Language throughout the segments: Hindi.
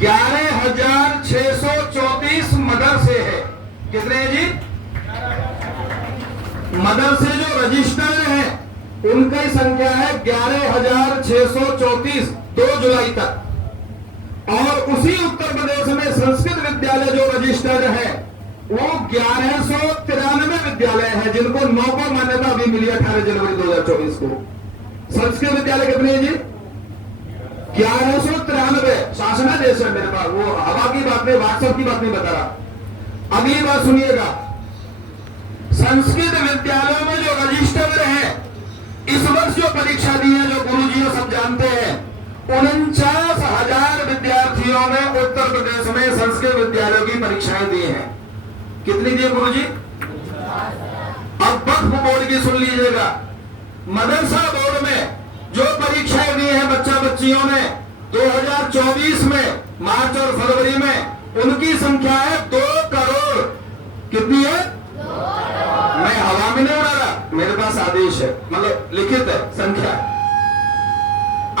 11,634 मदरसे है। कितने हैं जी? मदरसे जो रजिस्टर्ड है उनकी संख्या है 11,634 2 जुलाई तक। और उसी उत्तर प्रदेश में संस्कृत विद्यालय जो रजिस्टर्ड है वो 1193 विद्यालय है जिनको 9 को मान्यता भी मिली 18 जनवरी 2024 को। संस्कृत विद्यालय कितने हैं जी? 1193। शासनादेश है मेरे पास, वो हवा की बात नहीं, व्हाट्सएप की बात नहीं बता रहा। अगली बात सुनिएगा, संस्कृत विद्यालयों में जो रजिस्टर्ड है इस वर्ष जो परीक्षा दी है, जो गुरुजी सब जानते हैं, 49,000 विद्यार्थियों ने उत्तर प्रदेश में संस्कृत विद्यालयों की परीक्षाएं दी हैं। कितनी दी गुरुजी? अब वक्फ बोर्ड की सुन लीजिएगा। मदरसा बोर्ड में जो परीक्षाएं दी हैं बच्चा बच्चियों ने 2024 में मार्च और फरवरी में, उनकी संख्या है 2 करोड़। कितनी है? मैं हवा में नहीं उड़ा रहा, मेरे पास आदेश है, मतलब लिखित है संख्या।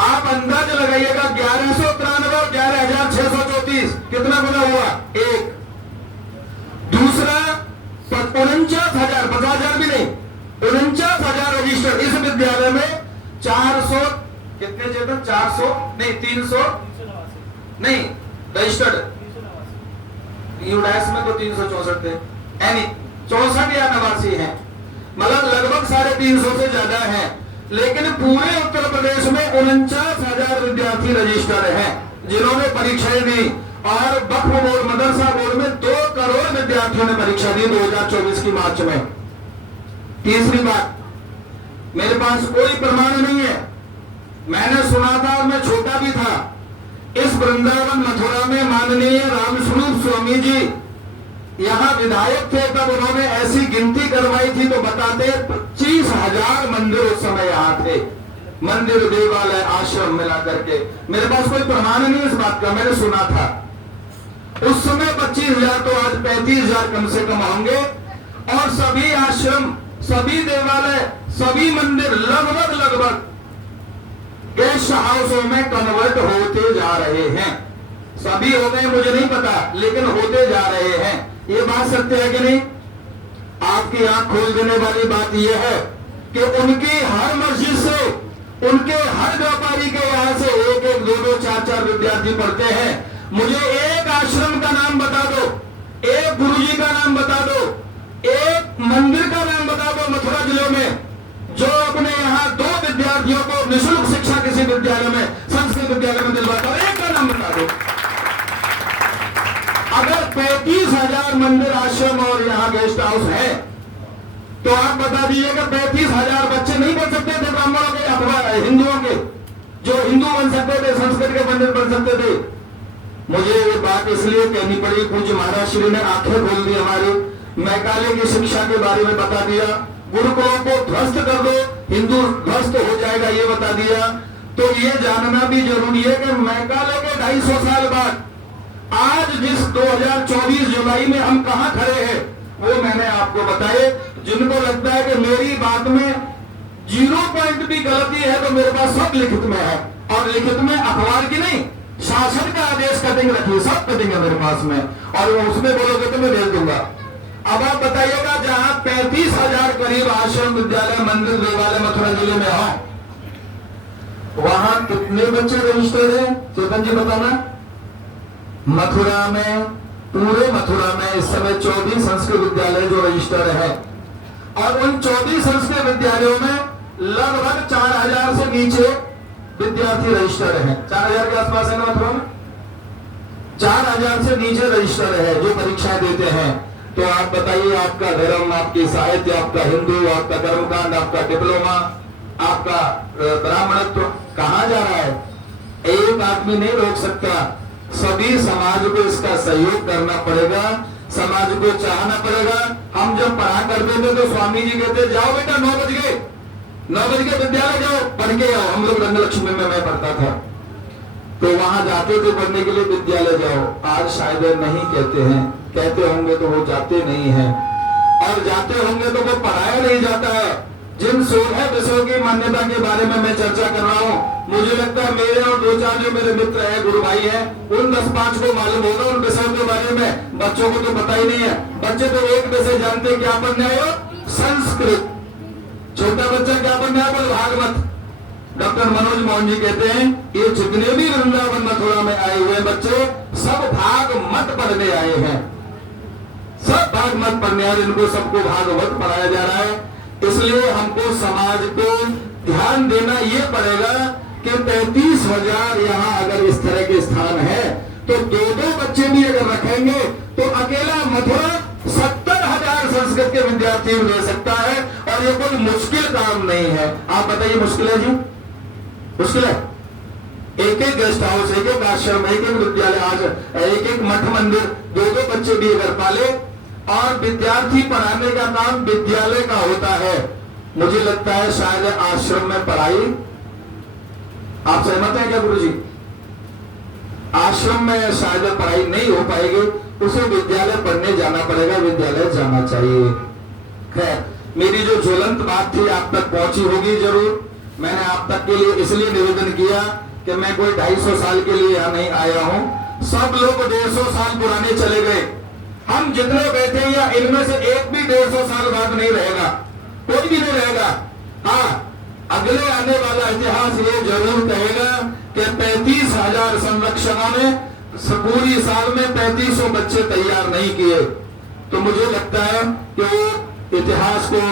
आप अंदाज लगाइएगा 1193 और 11,634 कितना गुना हुआ? 1। दूसरा 49,000, 50,000 भी नहीं, 49,000 रजिस्टर इस विद्यालय में 400 कितने चेतन? 400 नहीं 300 नहीं रजिस्टर्ड यूडाइस में तो 364 थे, यानी 64 या 89 है, मतलब लगभग 350 से ज्यादा है। लेकिन पूरे उत्तर प्रदेश में 49,000 विद्यार्थी रजिस्टर्ड हैं जिन्होंने परीक्षाएं दी। और वक्फ बोर्ड मदरसा बोर्ड में 2 करोड़ विद्यार्थियों ने परीक्षा दी 2024 की मार्च में। तीसरी बात, मेरे पास कोई प्रमाण नहीं है, मैंने सुना था और मैं छोटा भी था, इस वृंदावन मथुरा में माननीय रामस्वरूप स्वामी जी यहाँ विधायक थे, तब उन्होंने ऐसी गिनती करवाई थी तो बताते 25,000 मंदिर उस समय यहाँ थे, मंदिर देवालय आश्रम मिला करके। मेरे पास कोई प्रमाण नहीं इस बात का, मैंने सुना था उस समय 25,000 तो आज 35,000 कम से कम होंगे। और सभी आश्रम, सभी देवालय, सभी मंदिर लगभग गेस्ट हाउसों में कन्वर्ट होते जा रहे हैं। सभी हो गए मुझे नहीं पता, लेकिन होते जा रहे हैं। ये बात सत्य है कि नहीं? आपकी आंख खोल देने वाली बात यह है कि उनकी हर मस्जिद से, उनके हर व्यापारी के यहाँ से 1-1, 2-2, 4-4 विद्यार्थी पढ़ते हैं। मुझे एक आश्रम का नाम बता दो, एक गुरुजी का नाम बता दो, एक मंदिर का नाम बता दो मथुरा जिले में जो अपने यहाँ 2 विद्यार्थियों को निःशुल्क शिक्षा किसी विद्यालय में, संस्कृत विद्यालय में दिलवाता हो। एक का नाम बता दो। अगर 35,000 मंदिर आश्रम और यहाँ गेस्ट हाउस है तो आप बता दीजिएगा 35,000 बच्चे नहीं बन सकते थे ब्राह्मणों के अथवा हिंदुओं के, जो हिंदू बन सकते थे, संस्कृत के पंडित बन सकते थे। मुझे ये बात इसलिए कहनी पड़ी, पूज्य महाराज श्री ने आंखें खोल दी हमारी, मैकाले की शिक्षा के बारे में बता दिया, गुरुकुलों को ध्वस्त कर दो, हिंदू ध्वस्त हो जाएगा ये बता दिया। तो ये जानना भी जरूरी है कि मैकाले के 250 साल बाद आज जिस 2024 जुलाई में हम कहां खड़े हैं वो मैंने आपको बताए। जिनको लगता है कि मेरी बात में 0 पॉइंट भी गलती है तो मेरे पास सब लिखित में है, और लिखित में अखबार की नहीं, शासन का आदेश कटिंग रखिए, सब कटिंग है मेरे पास में, और उसमें बोलोगे तो मैं भेज दूंगा। अब आप बताइएगा जहां 35,000 करीब आश्रम विद्यालय मंदिर देवालय मथुरा जिले में हो, वहां कितने बच्चे रजिस्टर्ड हैं? चेतन जी बताना। मथुरा में, पूरे मथुरा में इस समय 24 संस्कृत विद्यालय जो रजिस्टर्ड है, और उन 24 संस्कृत विद्यालयों में लगभग 4,000 से नीचे विद्यार्थी रजिस्टर्ड हैं। 4,000 के आसपास है ना मथुरा में? 4,000 से नीचे रजिस्टर्ड है जो परीक्षाएं देते हैं। तो आप बताइए, आपका धर्म, आपकी साहित्य, आपका हिंदू, आपका कर्मकांड, आपका डिप्लोमा, आपका ब्राह्मणत्व कहां जा रहा है? एक आदमी नहीं रोक सकता, सभी समाज को इसका सहयोग करना पड़ेगा, समाज को चाहना पड़ेगा। हम जब पढ़ा करते थे तो स्वामी जी कहते जाओ बेटा 9 बज गए विद्यालय जाओ, पढ़ के आओ। हम लोग रंगलक्ष्मी में मैं पढ़ता था तो वहां जाते थे पढ़ने के लिए, विद्यालय जाओ। आज शायद नहीं कहते हैं, कहते होंगे तो वो जाते नहीं है, और जाते होंगे तो वो पढ़ाया नहीं जाता है। जिन 16 विषयों की मान्यता के बारे में मैं चर्चा कर रहा हूँ, मुझे लगता है मेरे और 2-4 जो मेरे मित्र हैं, गुरु भाई हैं, उन 10-5 को मालूम होगा उन विषयों के बारे में। बच्चों को तो पता ही नहीं है। बच्चे तो एक विषय जानते हैं, क्या पढ़ना है? संस्कृत। छोटा बच्चा क्या पढ़ना है? बोल भागवत। डॉक्टर मनोज मोहन जी कहते हैं ये जितने भी वृंदावन मथुरा में आए हुए बच्चे सब भागवत पढ़ने आए हैं, सब भागवत पढ़ने आए, इनको सबको भागवत पढ़ाया जा रहा है। इसलिए हमको समाज को ध्यान देना ये पड़ेगा कि 33,000 यहाँ अगर इस तरह के स्थान है तो 2-2 बच्चे भी अगर रखेंगे तो अकेला मथुरा 70,000 संस्कृत के विद्यार्थी ले सकता है, और ये कोई मुश्किल काम नहीं है। आप बताइए, मुश्किल है जी? मुश्किल है? एक-एक गेस्ट हाउस, एक-एक आश्रम, एक-एक विद्यालय, आज एक-एक मठ मंदिर, 2-2 बच्चे भी अगर पाले, और विद्यार्थी पढ़ाने का काम विद्यालय का होता है। मुझे लगता है शायद आश्रम में पढ़ाई, आप सहमत हैं क्या गुरुजी? आश्रम में शायद पढ़ाई नहीं हो पाएगी, उसे विद्यालय पढ़ने जाना पड़ेगा, विद्यालय जाना चाहिए। खैर, मेरी जो ज्वलंत बात थी आप तक पहुंची होगी जरूर। मैंने आप तक के लिए इसलिए निवेदन किया कि मैं कोई 250 साल के लिए यहाँ नहीं आया हूँ। सब लोग 150 साल पुराने चले गए। हम जितने बैठे हैं या इनमें से एक भी 150 साल बाद नहीं रहेगा, कोई भी नहीं रहेगा। हाँ, अगले आने वाला इतिहास ये जरूर कहेगा कि 35,000 संरक्षकों ने पूरी साल में 3500 बच्चे तैयार नहीं किए। तो मुझे लगता है कि वो इतिहास को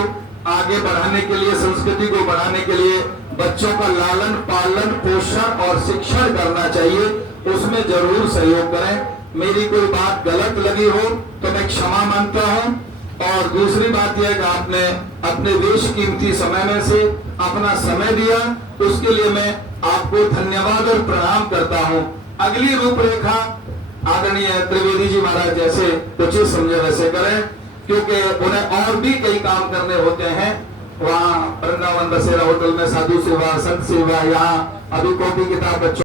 आगे बढ़ाने के लिए, संस्कृति को बढ़ाने के लिए बच्चों का लालन पालन पोषण और शिक्षण करना चाहिए, उसमें जरूर सहयोग करें। मेरी कोई बात गलत लगी हो तो मैं क्षमा मांगता हूं। और दूसरी बात यह कि आपने अपने बेशकीमती समय में से अपना समय दिया, उसके लिए मैं आपको धन्यवाद और प्रणाम करता हूं। अगली रूपरेखा आदरणीय त्रिवेदी जी महाराज जैसे कुछ समझे वैसे करें, क्योंकि उन्हें और भी कई काम करने होते हैं। वहाँ वृंदावन बसेरा होटल में साधु सेवा, संत सेवा, यहाँ अभी कॉपी किताब बच्चों